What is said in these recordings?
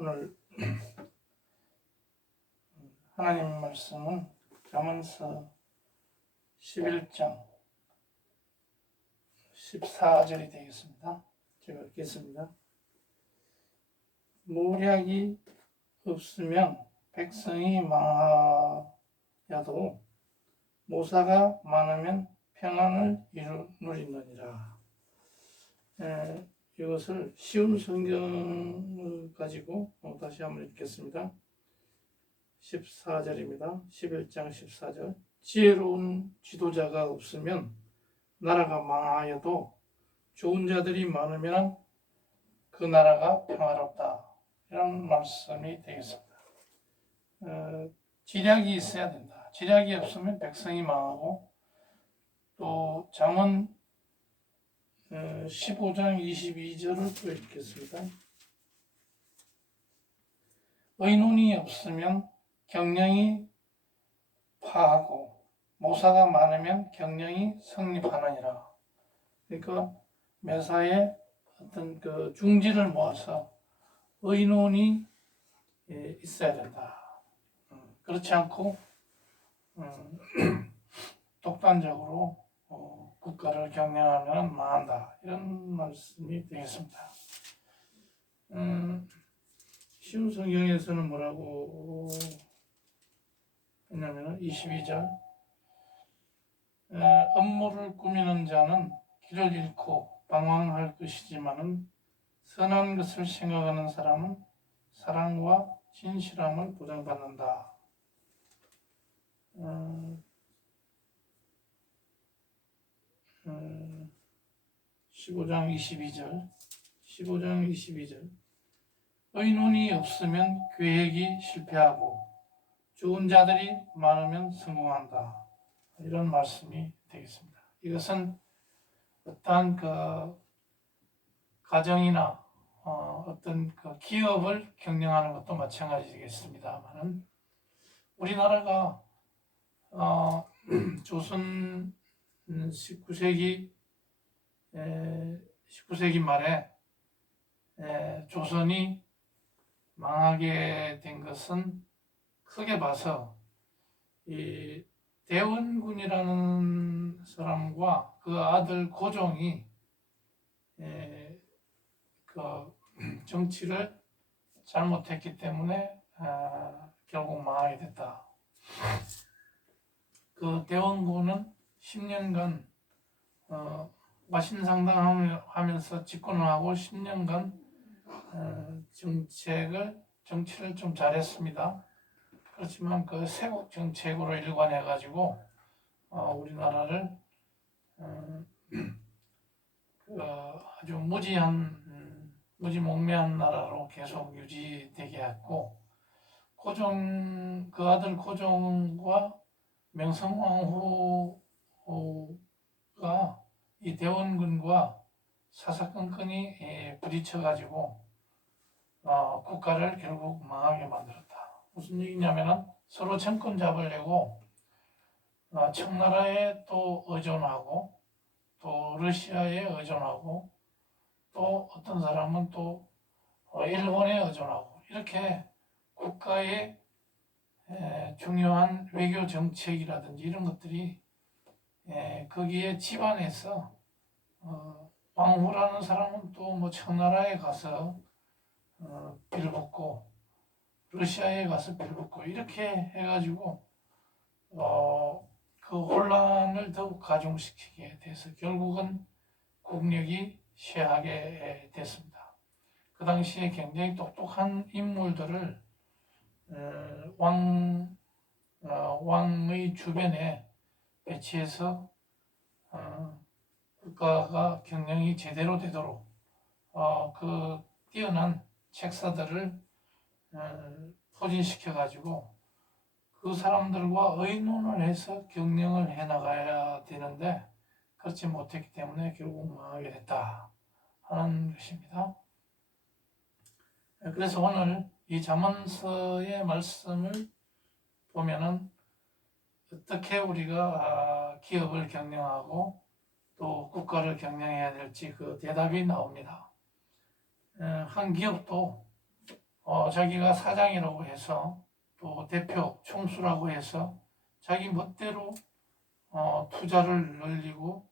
오늘 하나님 말씀은 잠언서 11장 14절이 되겠습니다. 제가 읽겠습니다. 모략이 없으면 백성이 망하여도 모사가 많으면 평안을 누리느니라. 이것을 쉬운 성경을 가지고 다시 한번 읽겠습니다. 14절입니다. 11장 14절. 지혜로운 지도자가 없으면 나라가 망하여도 좋은 자들이 많으면 그 나라가 평화롭다. 이런 말씀이 되겠습니다. 지략이 있어야 된다. 지략이 없으면 백성이 망하고, 또 잠언 15장 22절을 또 읽겠습니다. 의논이 없으면 경영이 파하고 모사가 많으면 경영이 성립하느니라. 그러니까 매사에 어떤 그 중지를 모아서 의논이 있어야 된다. 그렇지 않고 독단적으로 국가를 경영하면 망한다. 이런 말씀이 되겠습니다. 쉬운 성경에서는 뭐라고 했냐면 22절. 음모를 꾸미는 자는 길을 잃고 방황할 것이지만은 선한 것을 생각하는 사람은 사랑과 진실함을 보장받는다. 15장 22절. 의논이 없으면 계획이 실패하고 좋은 자들이 많으면 성공한다. 이런 말씀이 되겠습니다. 이것은 어떠한 그 가정이나 어떤 그 기업을 경영하는 것도 마찬가지겠습니다만은, 우리나라가 조선 19세기 말에 조선이 망하게 된 것은 크게 봐서 이 대원군이라는 사람과 그 아들 고종이 그 정치를 잘못했기 때문에 결국 망하게 됐다. 그 대원군은 10년간 와신상당하면서 집권을 하고 10년간 정치를 좀 잘했습니다. 그렇지만 그 세국 정책으로 일관해가지고 우리나라를 아주 무지몽매한 나라로 계속 유지되게 했고, 그 아들 고종과 명성황후가 이 대원군과 사사건건이 부딪혀가지고 국가를 결국 망하게 만들었다. 무슨 얘기냐면은 서로 정권 잡으려고 청나라에 또 의존하고, 또 러시아에 의존하고, 또 어떤 사람은 또 일본에 의존하고, 이렇게 국가의 중요한 외교 정책이라든지 이런 것들이 거기에 집안에서 왕후라는 사람은 또 뭐 청나라에 가서 빌붙고, 러시아에 가서 빌붙고, 이렇게 해가지고 그 혼란을 더욱 가중시키게 돼서 결국은 국력이 쇠하게 됐습니다. 그 당시에 굉장히 똑똑한 인물들을 왕의 주변에 배치해서 국가가 경영이 제대로 되도록 그 뛰어난 책사들을 포진시켜가지고 그 사람들과 의논을 해서 경영을 해나가야 되는데 그렇지 못했기 때문에 결국 망하게 됐다 하는 것입니다. 그래서 오늘 이 잠언서의 말씀을 보면은 어떻게 우리가 기업을 경영하고 또 국가를 경영해야 될지 그 대답이 나옵니다. 한 기업도 자기가 사장이라고 해서 또 대표, 총수라고 해서 자기 멋대로 투자를 늘리고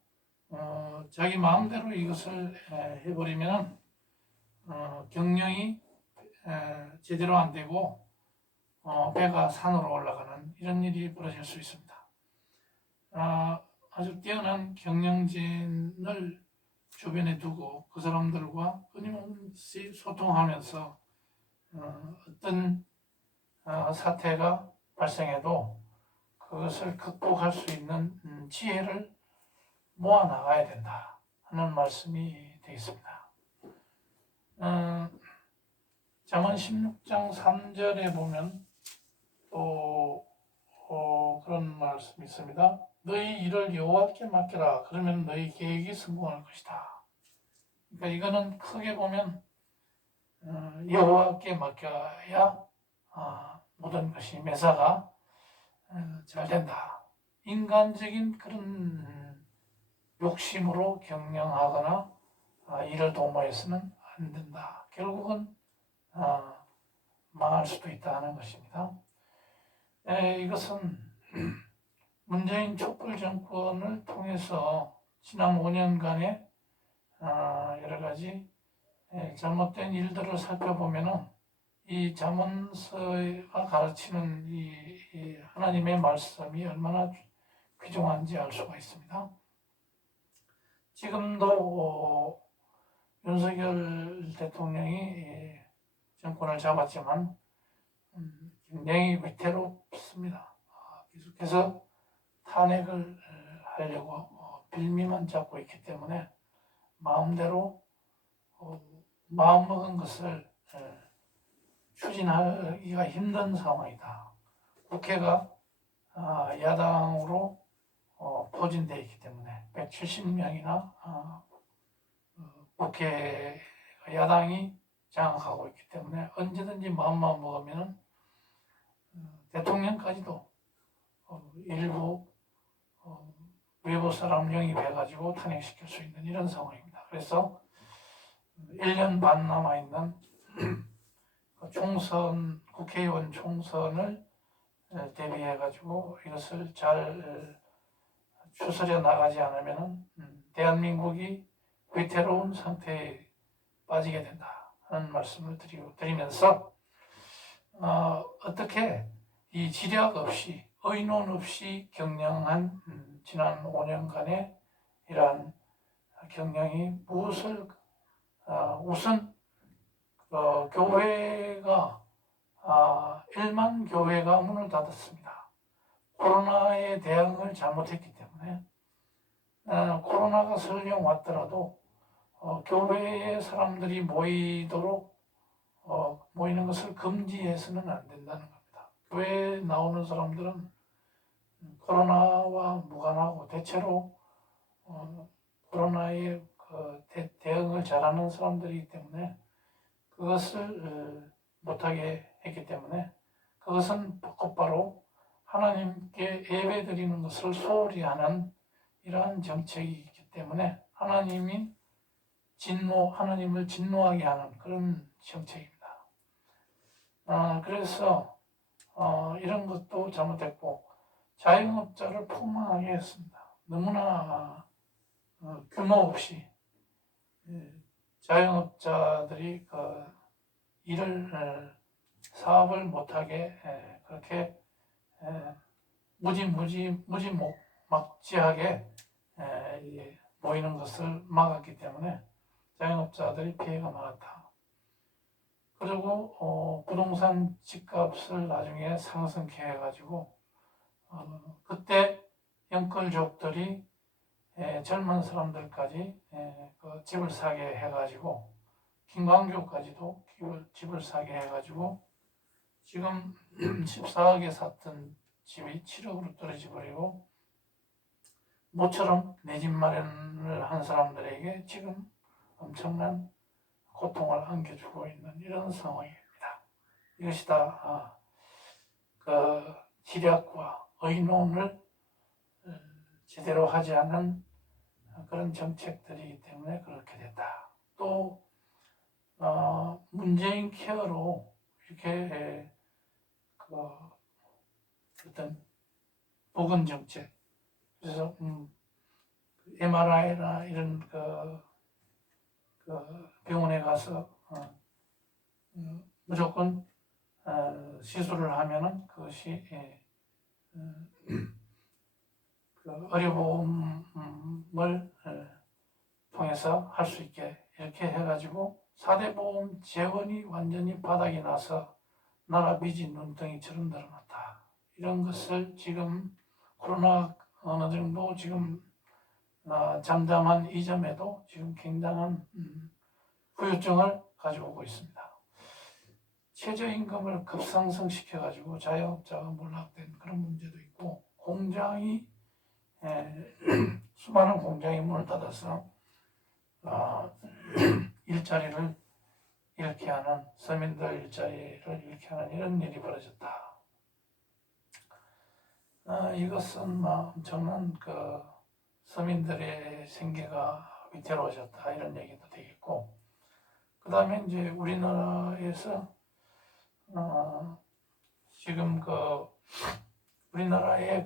자기 마음대로 이것을 해버리면 경영이 제대로 안 되고 배가 산으로 올라가는 이런 일이 벌어질 수 있습니다. 아주 뛰어난 경영진을 주변에 두고 그 사람들과 끊임없이 소통하면서 어떤 사태가 발생해도 그것을 극복할 수 있는 지혜를 모아 나가야 된다 하는 말씀이 되겠습니다. 잠언 16장 3절에 보면 또 그런 말씀이 있습니다. 너희 일을 여호와께 맡겨라. 그러면 너희 계획이 성공할 것이다. 그러니까 이거는 크게 보면 여호와께 맡겨야 모든 것이 매사가 잘 된다. 인간적인 그런 욕심으로 경영하거나 일을 도모해서는 안 된다. 결국은 망할 수도 있다는 것입니다. 이것은 문재인 촛불 정권을 통해서 지난 5년간의 여러 가지 잘못된 일들을 살펴보면은 이 잠언서가 가르치는 이 하나님의 말씀이 얼마나 귀중한지 알 수가 있습니다. 지금도 윤석열 대통령이 정권을 잡았지만 굉장히 위태롭습니다. 계속해서 탄핵을 하려고 빌미만 잡고 있기 때문에 마음대로 마음먹은 것을 추진하기가 힘든 상황이다. 국회가 야당으로 포진되어 있기 때문에 170명이나 국회 야당이 장악하고 있기 때문에 언제든지 마음만 먹으면 대통령까지도 일부 외부 사람 영입해가지고 탄핵시킬 수 있는 이런 상황입니다. 그래서 1년 반 남아있는 총선, 국회의원 총선을 대비해가지고 이것을 잘 추스려 나가지 않으면 대한민국이 위태로운 상태에 빠지게 된다 하는 말씀을 드리면서 어떻게 이 지략 없이 의논 없이 경영한 지난 5년간의 이러한 경영이 무엇을 우선 교회가 1만 교회가 문을 닫았습니다. 코로나에 대응을 잘못했기 때문에 코로나가 설령 왔더라도 교회에 사람들이 모이도록 모이는 것을 금지해서는 안 된다는 겁니다. 교회에 나오는 사람들은 코로나와 무관하고 대체로 코로나에 대응을 잘하는 사람들이기 때문에 그것을 못하게 했기 때문에 그것은 곧바로 하나님께 예배드리는 것을 소홀히 하는 이러한 정책이 있기 때문에 하나님을 진노하게 하는 그런 정책입니다. 그래서 이런 것도 잘못했고 자영업자를 폭망하게 했습니다. 너무나 규모 없이 자영업자들이 사업을 못하게 그렇게 무지막지하게 모이는 것을 막았기 때문에 자영업자들이 피해가 많았다. 그리고 부동산 집값을 나중에 상승케 해가지고 그때 영끌족들이 젊은 사람들까지 집을 사게 해가지고 김광규까지도 집을 사게 해가지고 지금 14억에 샀던 집이 7억으로 떨어져 버리고 모처럼 내 집 마련을 한 사람들에게 지금 엄청난 고통을 안겨주고 있는 이런 상황입니다. 이것이 다 지략과 의논을 제대로 하지 않은 그런 정책들이기 때문에 그렇게 됐다. 또 문재인 케어로 이렇게 그 어떤 보건 정책, 그래서 MRI나 이런 그 병원에 가서 무조건 시술을 하면은 그것이 그 의료보험을 통해서 할 수 있게 이렇게 해가지고 4대 보험 재원이 완전히 바닥이 나서 나라 빚이 눈덩이처럼 늘어났다. 이런 것을 지금 코로나 어느 정도 지금 잠잠한 이 점에도 지금 굉장한 후유증을 가지고 오고 있습니다. 최저임금을 급상승시켜가지고 자영업자가 몰락된 그런 문제도 있고, 공장이 수많은 공장이 문을 닫아서 일자리를 잃게 하는, 서민들 일자리를 잃게 하는 이런 일이 벌어졌다. 이것은 엄청난 그 서민들의 생계가 위태로워졌다, 이런 얘기도 되겠고, 그 다음에 이제 우리나라에서 지금 우리나라의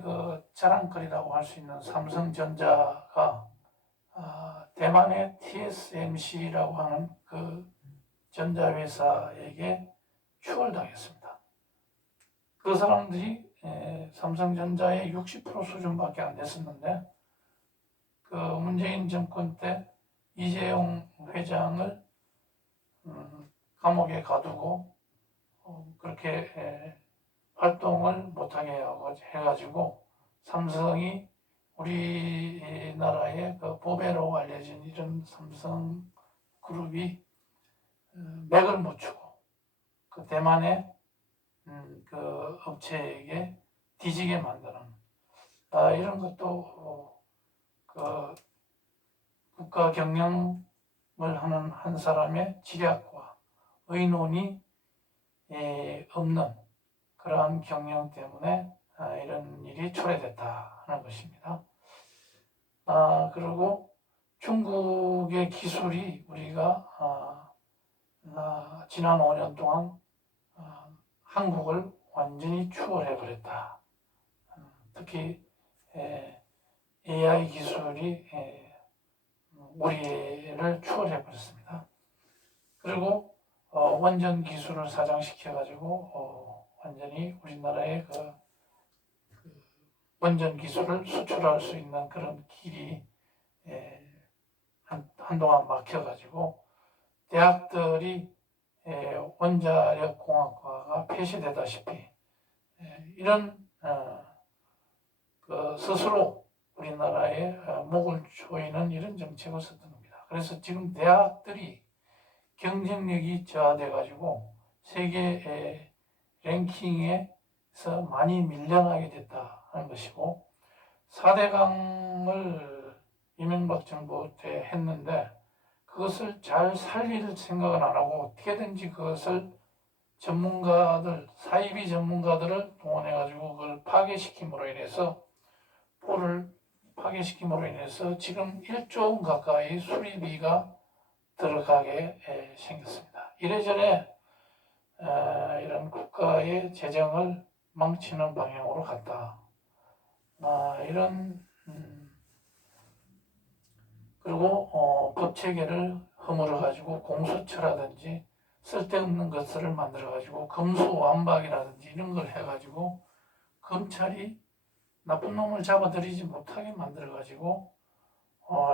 자랑거리라고 할 수 있는 삼성전자가 대만의 TSMC라고 하는 그 전자회사에게 추월당했습니다. 그 사람들이 삼성전자의 60% 수준밖에 안 됐었는데, 그 문재인 정권 때 이재용 회장을 감옥에 가두고 그렇게 활동을 못하게 하고 해가지고 삼성이 우리나라의 그 보배로 알려진 이런 삼성그룹이 맥을 못 추고 그 대만의 그 업체에게 뒤지게 만드는 이런 것도 그 국가 경영을 하는 한 사람의 지략과 의논이 없는 그러한 경영 때문에 이런 일이 초래됐다 하는 것입니다. 그리고 중국의 기술이 우리가 지난 5년 동안 한국을 완전히 추월해버렸다. 특히 AI 기술이 우리를 추월해버렸습니다. 그리고 원전 기술을 사장시켜가지고 완전히 우리나라의 그 원전 기술을 수출할 수 있는 그런 길이 한동안 막혀가지고 대학들이 원자력 공학과가 폐쇄되다시피 이런 스스로 우리나라의 목을 조이는 이런 정책을 썼던 겁니다. 그래서 지금 대학들이 경쟁력이 저하돼가지고 세계 랭킹에서 많이 밀려나게 됐다 하는 것이고, 4대강을 이명박 정부 때 했는데 그것을 잘 살릴 생각은 안 하고 어떻게든지 그것을 전문가들, 사이비 전문가들을 동원해가지고 그걸 파괴시킴으로 인해서 포를 파괴시킴으로 인해서 지금 1조 원 가까이 수리비가 들어가게 생겼습니다. 이래저래 이런 국가의 재정을 망치는 방향으로 갔다. 이런 그리고 법 체계를 허물어 가지고 공수처라든지 쓸데없는 것들을 만들어 가지고 검수완박이라든지 이런 걸 해가지고 검찰이 나쁜 놈을 잡아들이지 못하게 만들어 가지고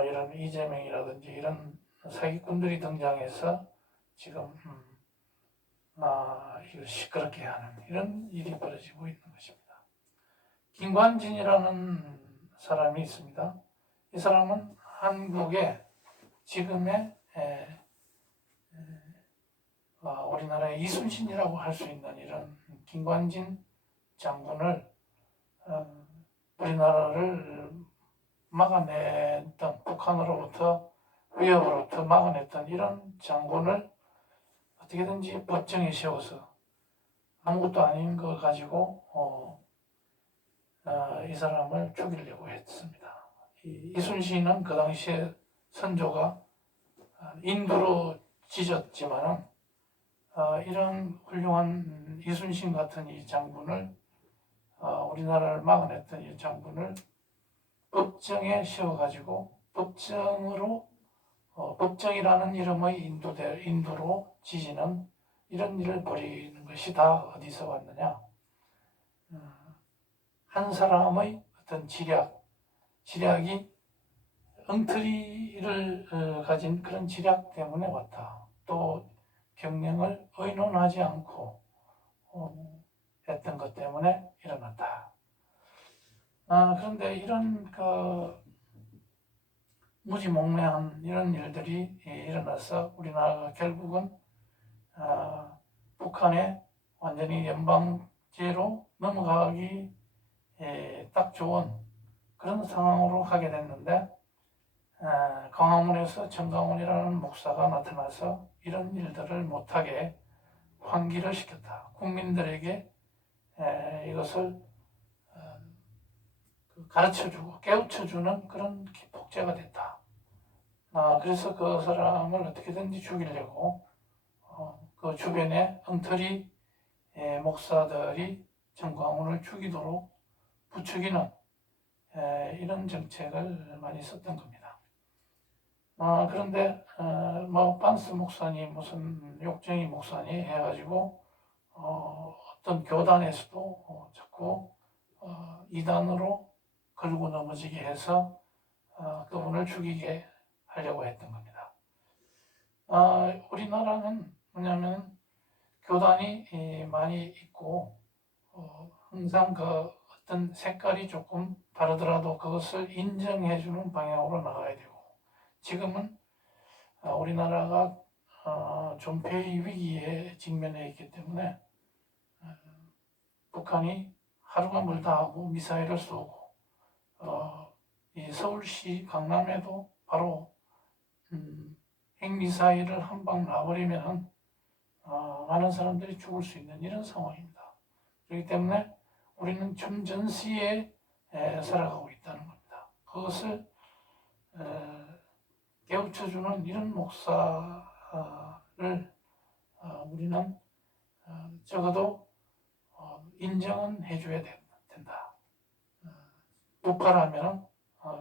이런 이재명이라든지 이런 사기꾼들이 등장해서 지금 이걸 시끄럽게 하는 이런 일이 벌어지고 있는 것입니다. 김관진이라는 사람이 있습니다. 이 사람은 한국의 지금의 우리나라의 이순신이라고 할 수 있는 이런 김관진 장군을 우리나라를 막아냈던, 북한으로부터 위협으로부터 막아냈던 이런 장군을 어떻게든지 법정에 세워서 아무것도 아닌 걸 가지고 이 사람을 죽이려고 했습니다. 이순신은 그 당시에 선조가 인두로 지졌지만은 이런 훌륭한 이순신 같은 이 장군을 우리나라를 막아냈던 이 장군을 법정에 씌워가지고 법정이라는 이름의 인도로 지지는 이런 일을 벌이는 것이 다 어디서 왔느냐? 한 사람의 어떤 지략이 엉터리를 가진 그런 지략 때문에 왔다. 또 병령을 의논하지 않고 했던 것 때문에 일어났다. 그런데 이런 무지몽매한 이런 일들이 일어나서 우리나라가 결국은 북한의 완전히 연방제로 넘어가기 딱 좋은 그런 상황으로 가게 됐는데 광화문에서 정강훈이라는 목사가 나타나서 이런 일들을 못하게 환기를 시켰다. 국민들에게 이것을 가르쳐주고 깨우쳐주는 그런 복제가 됐다. 그래서 그 사람을 어떻게든지 죽이려고 그 주변에 엉터리 목사들이 정광훈을 죽이도록 부추기는 이런 정책을 많이 썼던 겁니다. 그런데 뭐 반스 목사님 무슨 욕쟁이 목사님 해가지고 어떤 교단에서도 자꾸 이단으로 걸고 넘어지게 해서 그분을 죽이게 하려고 했던 겁니다. 우리나라는 뭐냐면 교단이 많이 있고 항상 그 어떤 색깔이 조금 다르더라도 그것을 인정해주는 방향으로 나가야 되고, 지금은 우리나라가 존폐의 위기에 직면해 있기 때문에 북한이 하루가 멀다 하고 미사일을 쏘고 이 서울시 강남에도 바로 핵미사일을 한 방 놔버리면 많은 사람들이 죽을 수 있는 이런 상황입니다. 그렇기 때문에 우리는 첨전시에 살아가고 있다는 겁니다. 그것을 깨우쳐주는 이런 목사를 우리는 적어도 인정은 해줘야 된다. 부파라면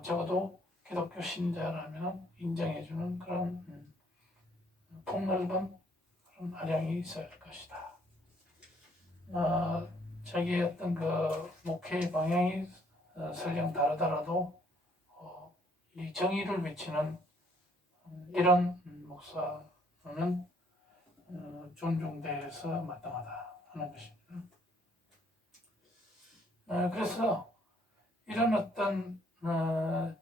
적어도 기독교 신자라면 인정해주는 그런 폭넓은 그런 아량이 있어야 할 것이다. 자기의 어떤 그 목회의 방향이 설령 다르더라도 이 정의를 외치는 이런 목사는 존중대해서 마땅하다 하는 것입니다. 그래서 이런 어떤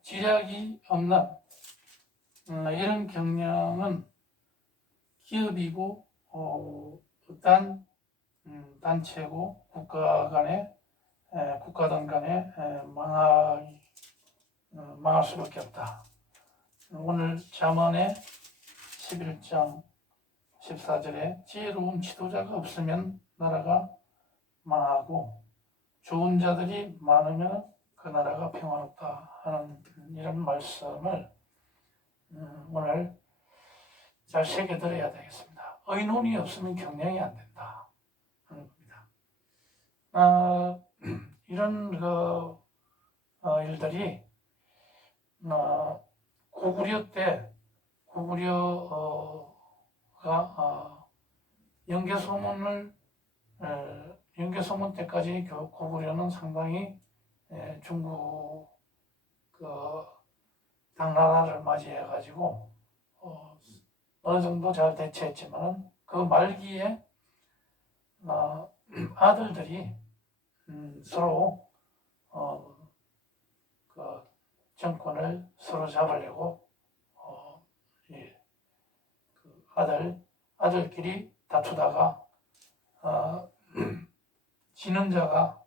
지략이 없는 이런 경영은 기업이고 어떤 단체고 국가단 간에 망할 수밖에 없다. 오늘 잠언의 11장 14절에 지혜로운 지도자가 없으면 나라가 망하고 좋은 자들이 많으면 그 나라가 평화롭다 하는 이런 말씀을 오늘 잘 새겨들어야 되겠습니다. 의논이 없으면 경영이 안 된다 하는 겁니다. 이런 일들이 고구려 때 고구려가 영계소문 때까지 고구려는 상당히 중국 당나라를 맞이해가지고 어느 정도 잘 대처했지만 그 말기에 아들들이 서로 그 정권을 서로 잡으려고 아들끼리 다투다가 지는 자가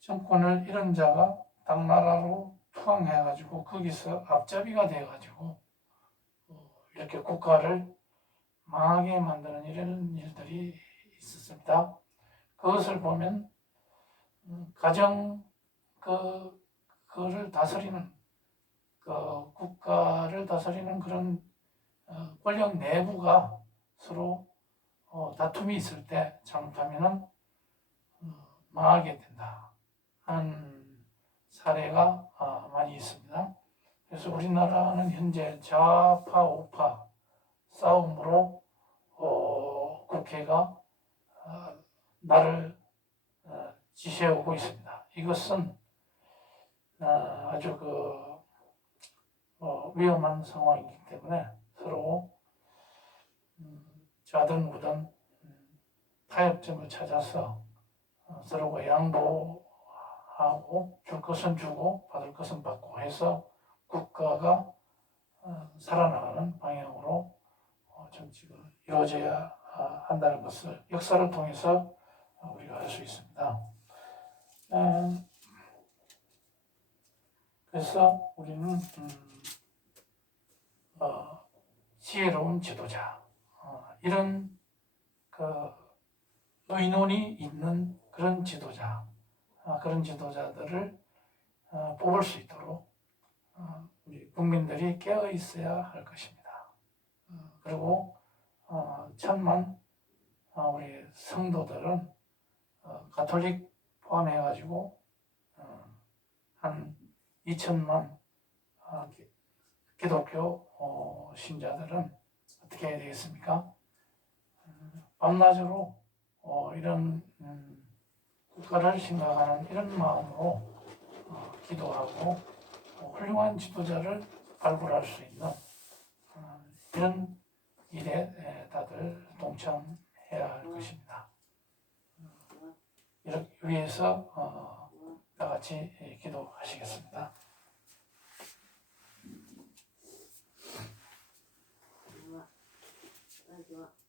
정권을 잃은 자가 당나라로 투항해가지고 거기서 앞잡이가 돼가지고 이렇게 국가를 망하게 만드는 이런 일들이 있었습니다. 그것을 보면 가정 그를 다스리는 국가를 다스리는 그런 권력 내부가 서로 다툼이 있을 때 잘못하면은 망하게 된다 하는 사례가 많이 있습니다. 그래서 우리나라는 현재 좌파 우파 싸움으로 국회가 나를 지시해오고 있습니다. 이것은 아주 위험한 상황이기 때문에 서로 좌든 우든 타협점을 찾아서 서로가 양보하고 줄 것은 주고 받을 것은 받고 해서 국가가 살아나가는 방향으로 정치가 이루어져야 한다는 것을 역사를 통해서 우리가 알 수 있습니다. 그래서 우리는 지혜로운 지도자 이런 의논이 있는 그런 지도자 그런 지도자들을 뽑을 수 있도록 우리 국민들이 깨어 있어야 할 것입니다. 그리고 천만 우리 성도들은 가톨릭 포함해가지고 한 2천만 기독교 신자들은 어떻게 해야 되겠습니까? 밤낮으로 이런 국가를 생각하는 이런 마음으로 기도하고 훌륭한 지도자를 발굴할 수 있는 이런 일에 다들 동참해야 할 것입니다. 이렇게 위해서 다 같이 기도하시겠습니다. 좋아.